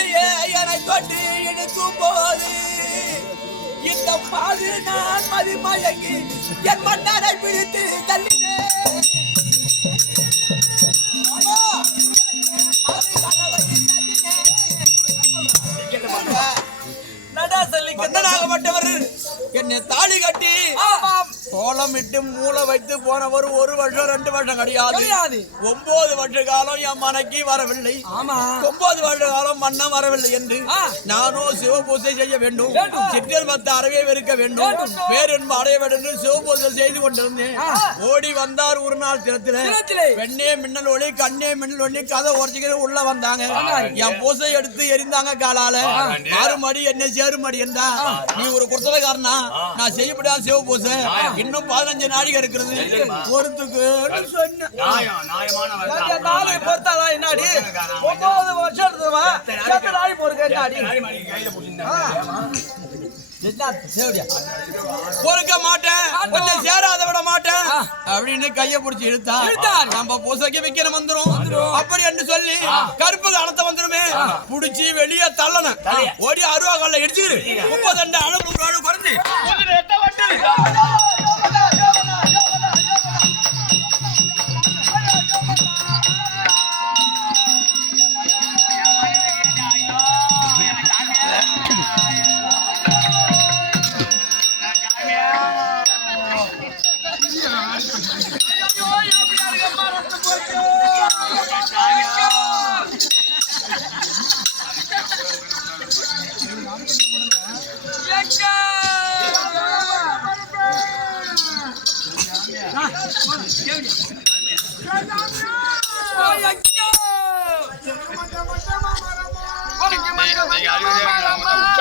என்னை தொட்டு இழுக்கும் போது இந்த பாது நான் மதிமயங்கி என் மன்னரை பிடித்து தள்ளினேன் கனவை கண்ணனாகப்பட்டவர் என்னை தாலி கட்டி கோலமிட்டு மூளை வைத்து போனவர் ஒரு வருஷம் ரெண்டு வருஷம் கிடையாது. ஒன்பது வருஷ காலம் என் மனைக்கு வரவில்லை. ஒன்பது வருஷ காலம் மன்னம் வரவில்லை என்று நானும் சிவபூஜை செய்ய வேண்டும். சிற்றர் மத்த அறவே வெறுக்க வேண்டும். பேரென்பு அடைய வேண்டும் என்று சிவபூஜை செய்து கொண்டிருந்தேன். ஓடி வந்தார் ஒரு நாள் தினத்திலே. பெண்ணே மின்னல் ஒளி கண்ணே மின்னல் ஒளி கதை உரைச்சிக்கிட்டு உள்ள வந்தாங்க. என் பூசை எடுத்து எரிந்தாங்க காலால. ஆறுமடி என்ன சேருமடி என்றா. நீ ஒரு குற்றக்காரனா நான் செய்யப்படாத சிவ பூசை இன்னும் பதினஞ்சு நாளைக்கு இருக்கிறது. பொறுத்துக்கு. நாளை பொறுத்தாளா என்னாடி? ஒன்பது வருஷம் எத்தனை நாளைக்கு? பொறுக்க என்னாடி? பொறுக்க மாட்டேன். உன்னை சேராத விட மாட்டேன். அப்படின்னு கைய புடிச்சு இழுத்தா நம்ம பூசைக்கு வைக்கிற வந்துரும். அப்படி என்று சொல்லி கருப்பு அனத்த வந்துருமே. புடிச்சு வெளியே தள்ளணும். ஓடி அருவா கல்ல இடிச்சு முப்பது ரெண்டு அளவு குறைஞ்சு.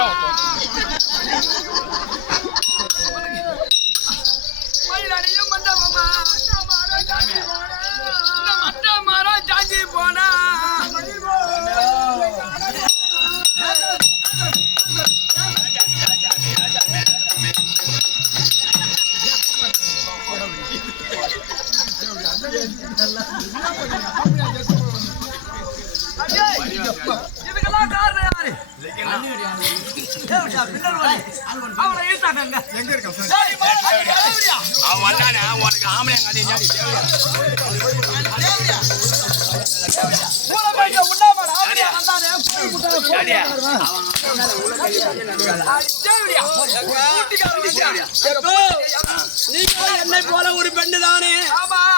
Bravo! நீங்க என்னை போல ஒரு பெண்ணு தானே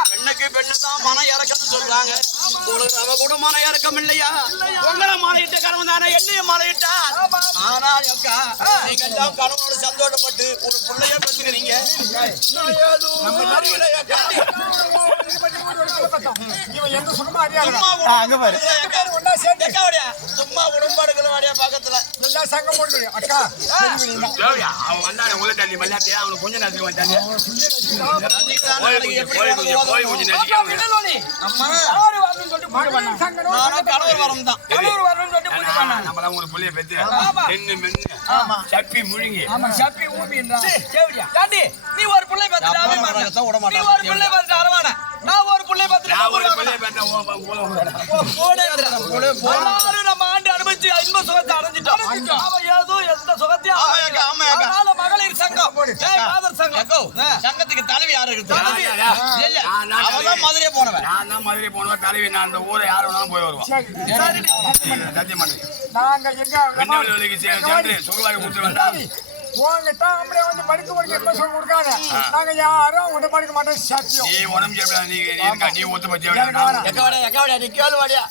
பெண்ணுக்கு பெண்ணு தான் மனம் இறக்கம்னு சொல்றாங்க அவ கூட மனம் இறக்கம் இல்லையா? உங்களை மாலையிட்ட கணவன் தானே என்னையும் மாலையிட்டா ஆனால் அக்கா நீங்க எல்லாம் கணவனோட சந்தோஷப்பட்டு ஒரு பிள்ளைய பெற்றுக்கிறீங்க. சும்மா வாடியா. அவன் வந்தானே, உள்ள மல்லாட்டியா, அவனுக்கு கொஞ்ச நேரத்துக்கு கோழி குஞ்சு, நானும் வரம் தான் நம்மலாம் ஒரு புள்ளைய பெத்து, தென்னு மென்னு, சப்பி முழுங்கி, நீ ஒரு பிள்ளை. நீ ஒரு பிள்ளை பார்த்துட்டு அரவான. நான் ஒரு பிள்ளை நான் ஒரு கபூர் புள்ளைய வாங்கினேன். பெத்தேன், உன் ப- உன் உன் போ, போடே வந்துடுறேன். எல்லாரும் நம்ம அனுபவிச்சு இன்ப சுகத்தை அடைஞ்சிட்டோம். அவன் ஏதோ எந்த சுகத்தையும். அதனால மகளிர் சங்கம். சங்கம். சங்கத்துக்கு தலைவி யாரு இருக்கு அவன். மதுரையே போனவன். நான் தான் மதுரை போனவன், தலைவி நான் அந்த ஊரை யார் வேணாலும் போய் வருவான். சத்தியம் பண்ணு. நாங்க எங்க சென்று சுகவாரி கொடுத்து வந்தா, உங்ககிட்ட ஆம்பளை வந்து படுக்க படுக்க எப்ப சொல்லி நாங்க யாரும் உங்ககிட்ட படுக்க மாட்டோம் சத்தியம். நீ உடம்பு சரியில்லை, நீ நீ இருக்கா, நீ ஒத்து பத்தி நீ கேளு வாடியா.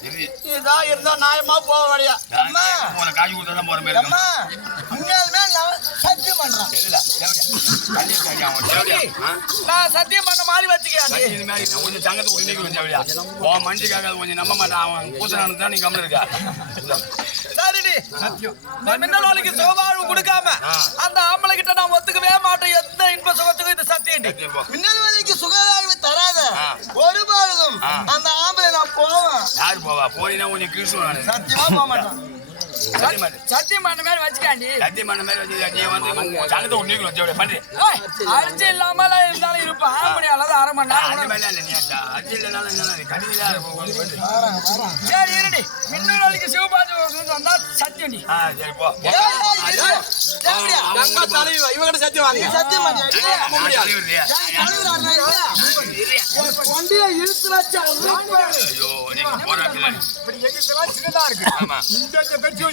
இதான் இருந்தா நியாயமா போக வாடியா. உனக்கு காசு கொடுத்தா போற மாதிரி உண்மையாலுமே பண்றான்? நான் சத்தியம் பண்ண மாதிரி நான் கொஞ்சம் தங்கத்தை விட்டு நீக்கணும் தேவடியா. உன் மனுஷிக்காக அது கொஞ்சம் நம்ப மாட்டான். அவன் பூசனானுக்கு தான் நீ கம்முனு இருக்க. சரிடி மின்னலோலிக்கு சோபாழ்வு கொடுக்காம. அந்த ஆம்பளை கிட்ட நான் ஒத்துக்கவே மாட்டேன் எந்த இன்ப சுகத்துக்கும் இது சத்தியண்டி. மின்னல்வதிக்கு சுகாதாரம் தராத. ஒரு. அந்த ஆம்பளை நான் போவேன் யாரு போவா? போனீன்னா கொஞ்சம் நானு. சத்தியமா போக மாட்டான் சத்தியம் பண்ணு. சத்தியம் மாதிரி வச்சுக்காண்டி சத்தியம் பண்ண மாதிரி வச்சு நீ வந்து. பண்ணு. அரிசி இல்லாம இருந்தாலும் ஆறு மணி அரை மணி நேரம் இல்லைனாலும். சரி இருடி சிவபாஜி வந்தா சரி, போ. சத்தியம் வாங்க சத்தியம் பண்ணியா இழுத்து ஐயோ, நீங்க. இப்படி சின்னதா இருக்கு. இந்த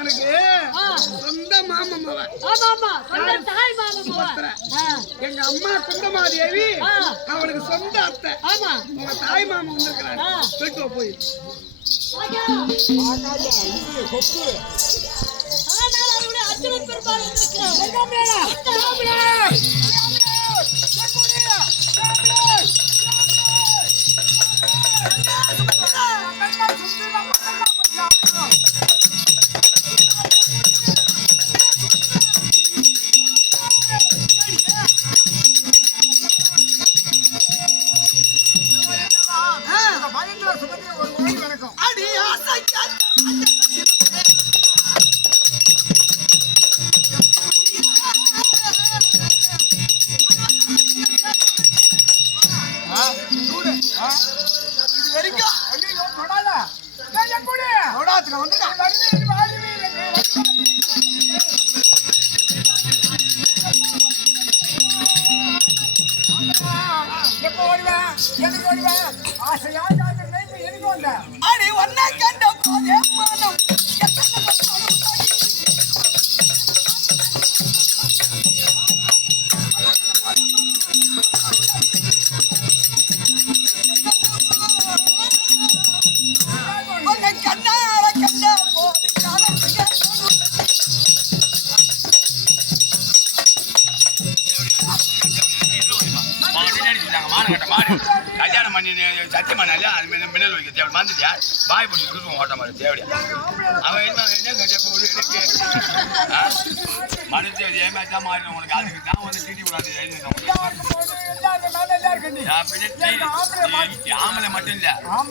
கொண்டாந்து. சொந்த மாமன் சொந்த எங்க அம்மா குண்டமாதேவி ஆ. அவளுக்கு சொந்த அத்தை. ஆமா. உங்க தாய் மாமன் வந்திருக்கிறாரு. போயிட்டு வா போய் அர்ஜுனன் பெருமாள் வந்திருக்கிறார்.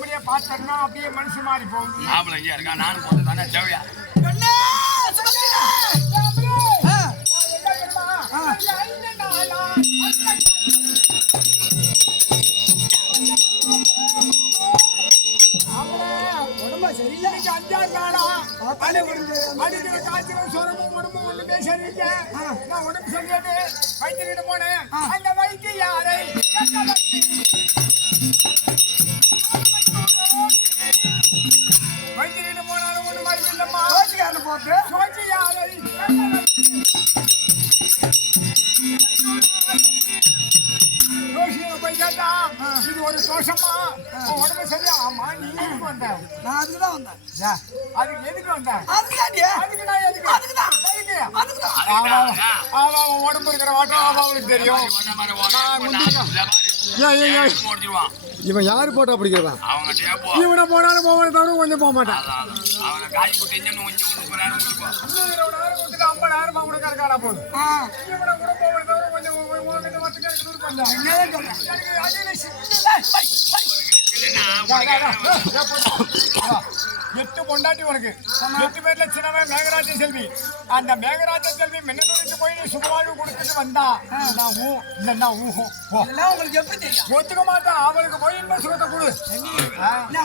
ஆம்பளைய பார்த்தோம்னா அப்படியே மனசு மாறி போகுது. ஆம்பளை இங்கே இருக்கான் நானும் போட்டு தானே தேவையா கண்ணே சுமத்தியா உடம்பு சரியில்லை. இன்னைக்கு அஞ்சாறு நாளா. அடிக்கிற காய்ச்சலும் சொரமும் உடம்பு ஒண்ணுமே சரியில்லை. நான் உடம்பு சரியாது வைத்தியர்கிட்ட போனேன். அந்த வைத்திய யாரை? தோஷமா உன் உடம்பு சரியா? ஆமா நீ எதுக்கு வந்த? நான் அதுக்கு தான் வந்தேன். யா, அதுக்கு எதுக்கு வந்த? அதுதான்டியா அதுக்கு நான் எதுக்கு? அதுக்குதான். எதுக்கு? அதுக்குதான் ஆமா, ஆமா, அவன் உடம்பு இருக்கிற வாட்டம் ஆமா, அவனுக்கு தெரியும். இவன் யாரு போட்டா பிடிக்கிறவன்? அவங்க டேப்போ இவனை போனாலும் போவனை தவிர கொஞ்சம் போக மாட்டான். அவனை போட்டு இன்னும் கொஞ்சம் முப்பது நேரம் கொடுத்துட்டு அவனுக்கு இருக்காடா போதும் இவனை கூட தவிர கொஞ்சம் உங்ககிட்ட மட்டும் நூறு பண்ணலாம் என்னதான் சொல்றேன் எனக்கு அடியில சின்ன எட்டு பொண்டாட்டி உனக்கு. எட்டு பேர்ல சின்னவன் மேகராஜ செல்வி. அந்த மேகராஜ செல்வி மின்னலூருக்கு போய் நீ சுகவாழ்வு கொடுத்துட்டு வந்தா. நான் ஊ இல்லைன்னா இதெல்லாம் உங்களுக்கு எப்படி தெரியும்? ஒத்துக்க மாட்டான் அவளுக்கு போய் இன்ப சுகத்தை கொடு.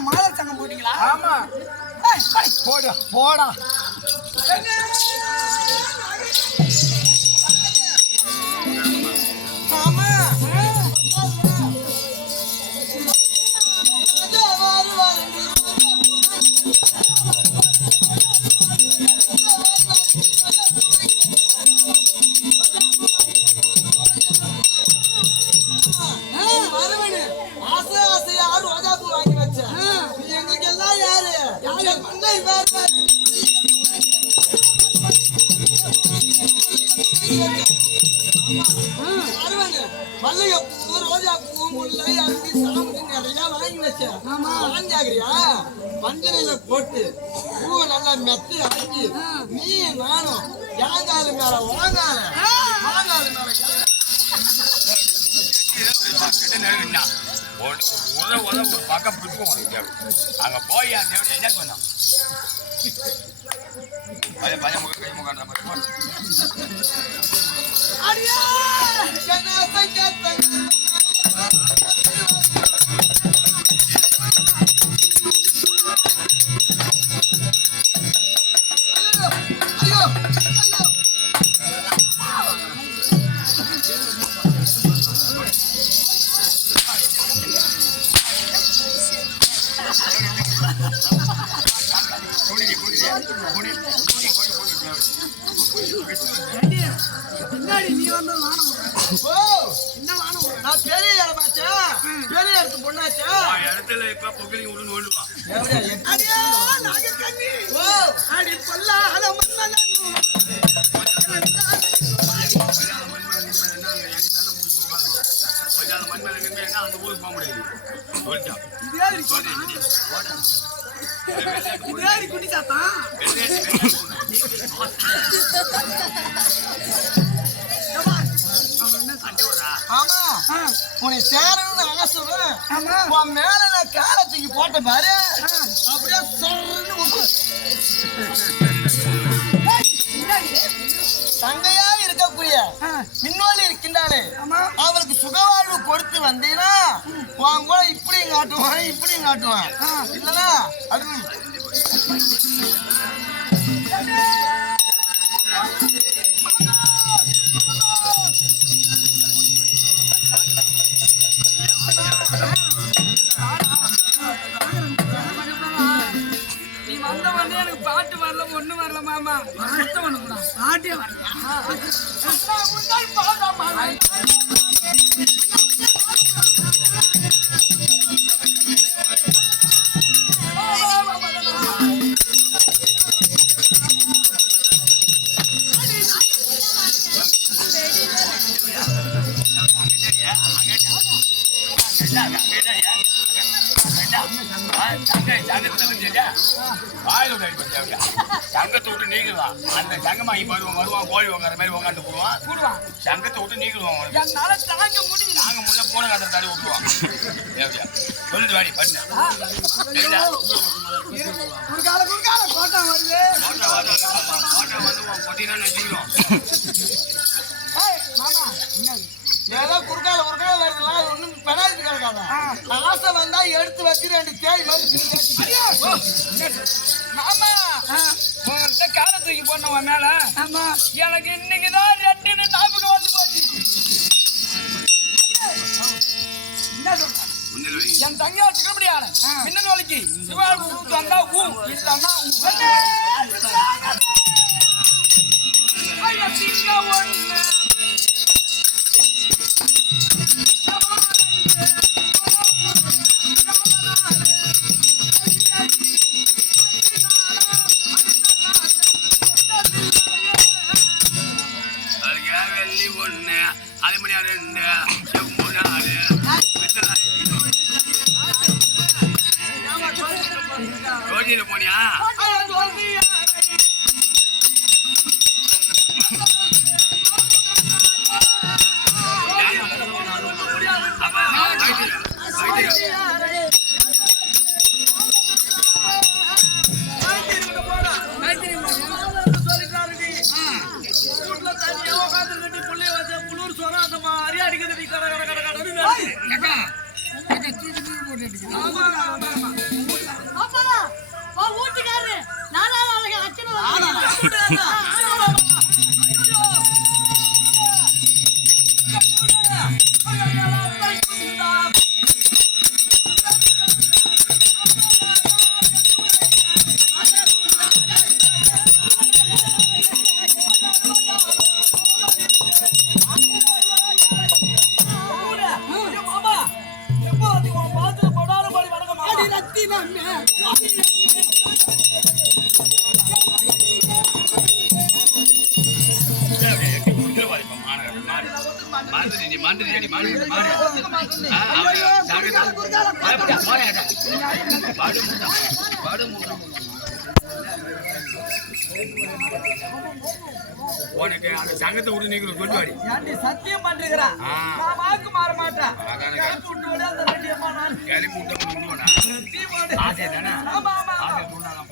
மாலை சங்கம் போட்டீங்களா? ஆமா. போடா போடா. மஞ்சளில போட்டு பூவை நல்லா மெத்தி ஆக்கி நீ நானும் யாங்காலு மேல வாங்கால வாங்காலு மேல ஒரு உத உத ஒரு பக்கம் பிடிக்கும் உனக்கு அங்க போய் அந்த தேவை என்ன பையன் பையன் முக கை போ. அடியா இடத்து பொண்ணாச்சா? இடத்துல இப்ப பொங்கலிங்க விடுன்னு ஓடுவான். அடியா நாக கண்ணி. ஓ. அடி பொல்லாத அந்த ஊருக்கு போக முடியாது. குட்டி. சாத்தான் ஆமா. உன்னை சேரணும்னு ஆசைப்படுறேன் உன் மேல நான் காலை தூக்கி போட்ட பாரு. அப்படியே. தங்கையா இருக்கக்கூடிய மின்னோலி இருக்கின்றாளே. அவளுக்கு சுகவாழ்வு கொடுத்து வந்தீங்கன்னா உன் கூட இப்படியும் காட்டுவான் இப்படியும் காட்டுவான். இல்லனா அது நீ எனக்கு பாட்டு வரல ஒண்ணு வரல மாமா. சுத்தம் பண்ணுமா பாட்டே வரல நீங்களும் அந்த சங்கமா இப்ப வருவான் வருவான் கோழி வாங்குற மாதிரி உட்காந்து போடுவான். சங்கத்தை விட்டு நீங்களும் என்னால தாங்க முடியல. போன கதை தடி விட்டுருவோம் எப்படியா சொல்லிட்டு வாடி பண்ணு. சரிடா? குறுக்கால குறுக்கால கோட்டா வருது. வந்து உன் வச்சுக்கிறோம். ஏதோ குறுக்கால குறுக்கால வருதுல அது ஒண்ணும் பெனால்ட்டி கிடக்காத? ஆசை வந்தா எடுத்து வச்சு ரெண்டு தேய் மாதிரி மாமா. போனவன் மேல? ஆமா. எனக்கு இன்னைக்குதான் ரெண்டு ஞாபகம் வந்து போச்சு. என் தங்கையா திருப்படியான மின்னல் வலிக்கு. சிவாழ்வு கொடுத்து வந்தா ஊ. இல்லன்னா ஊ. ஐயா ஒண்ணு. வீட்டுக்காரரு நாளைக்கு அச்சனை மூட்டா, பாடு மூட்டா. உனக்கு அந்த சங்கத்தை விட்டு நீங்க ஏன்டி சத்தியம் பண்றீங்கடா ஆ. நான் வாக்கு மாற மாட்டேன். அதானே. கிளப்பி விட்டு விட அந்த ரெண்டு அம்மா நான். கிளம்பி விட்டு விடுவோனா தீ போடு. ஆசை தானே? ஆமா ஆமா ஆமா. ஆசை நான்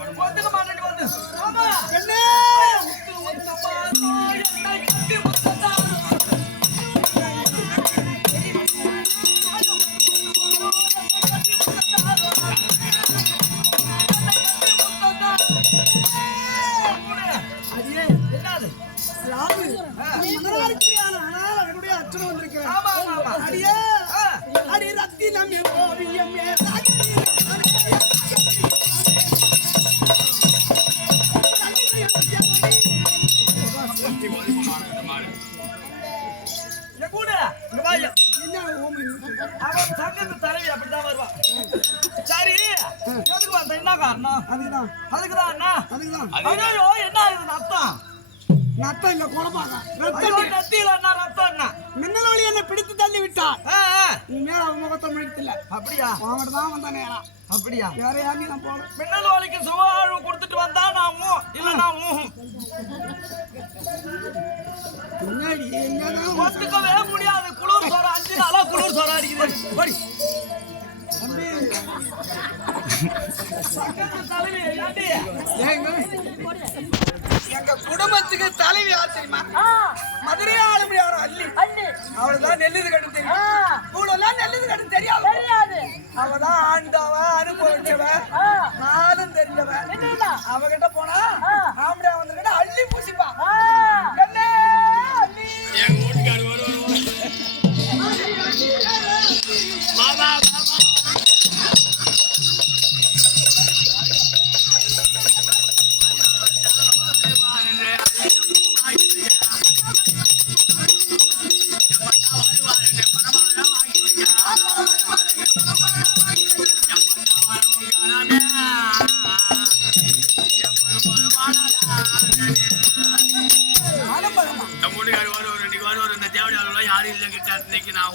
நத்தம் இல்ல குழப்பாங்க ஐயோ. ரத்தம் நெத்தியில என்ன ரத்தம் என்ன மின்னல் ஒளி என்னை பிடித்து தள்ளி விட்டார் ஆ, ஆ. நீ மேல அவன் முகத்தை முடித்தில்ல அப்படியா? அவன் தான் வந்த நேரம் அப்படியா? வேற யாருமே நான் போல மின்னல் வலிக்கு சுகாழ்வு கொடுத்துட்டு வந்தா நான் மூ இல்ல நான் மூ என்னதான் ஒத்துக்கவே முடியாது. குளிர் சோற அஞ்சு நாளா குளிர் சோற அடிக்குது. படி. தலைவி ஏண்டி? எங்க குடும்பத்துக்கு தலைவி தெரியுமா? மதுரை ஆளுமை யாரும் அள்ளி. அவளுதான் நெல்லுது கட்டு ஆ. தெரியும் இவ்வளவுலாம் நெல்லுது கட்டு தெரியாது. தெரியாது. அவதான் ஆண்டவ அனுபவிச்சவ. ஆ. நாளும் தெரிஞ்சவ. அவகிட்ட போனா வீட்டுக்காரு வருவாரு இன்னைக்கு வருவாரு இந்த தேவடி ஆளுலாம் யாரும் இல்லை கிட்ட இன்னைக்கு நான்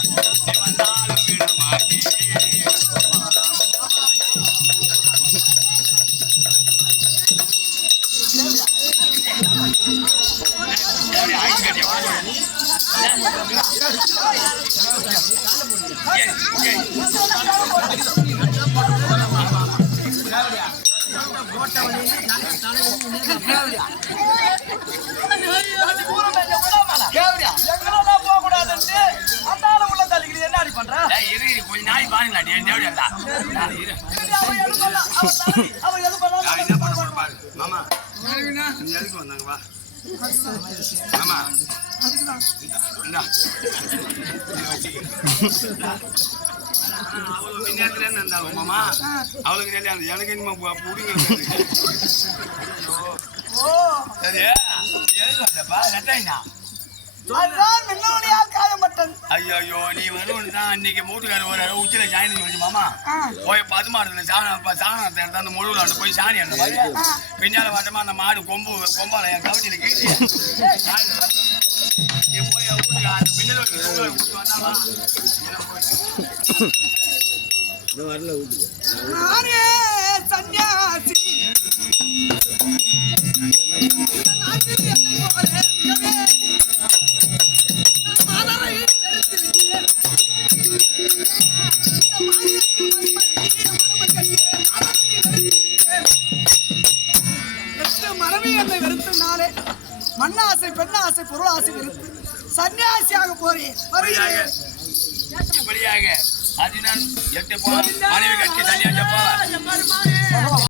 அவளுக்கு பின்னாடில இருந்து மாமா அவளுக்கு நிறைய எனக்கு என்னமா புடிங்க சரி எதுக்கு வந்தப்பா ரெட்டாயினா அதுதான் ஐயோ ஐயோ நீ வருவனு தான். அன்னைக்கு மூட்டுக்கார ஒரு உச்சில சாணி சொல்லி மாமா போய் பதுமாடத்துல சாணம் ப- சாணத்தை எடுத்து அந்த முழுவில் வந்து போய் சாணி அந்த மாதிரி பின்னால வட்டமா அந்த மாடு கொம்பு கொம்பால என் கவட்டில கீழே. நீ போய் வீட்டுக்கு அந்த பின்னால கூட்டு வந்தாமா சன்னியாசி.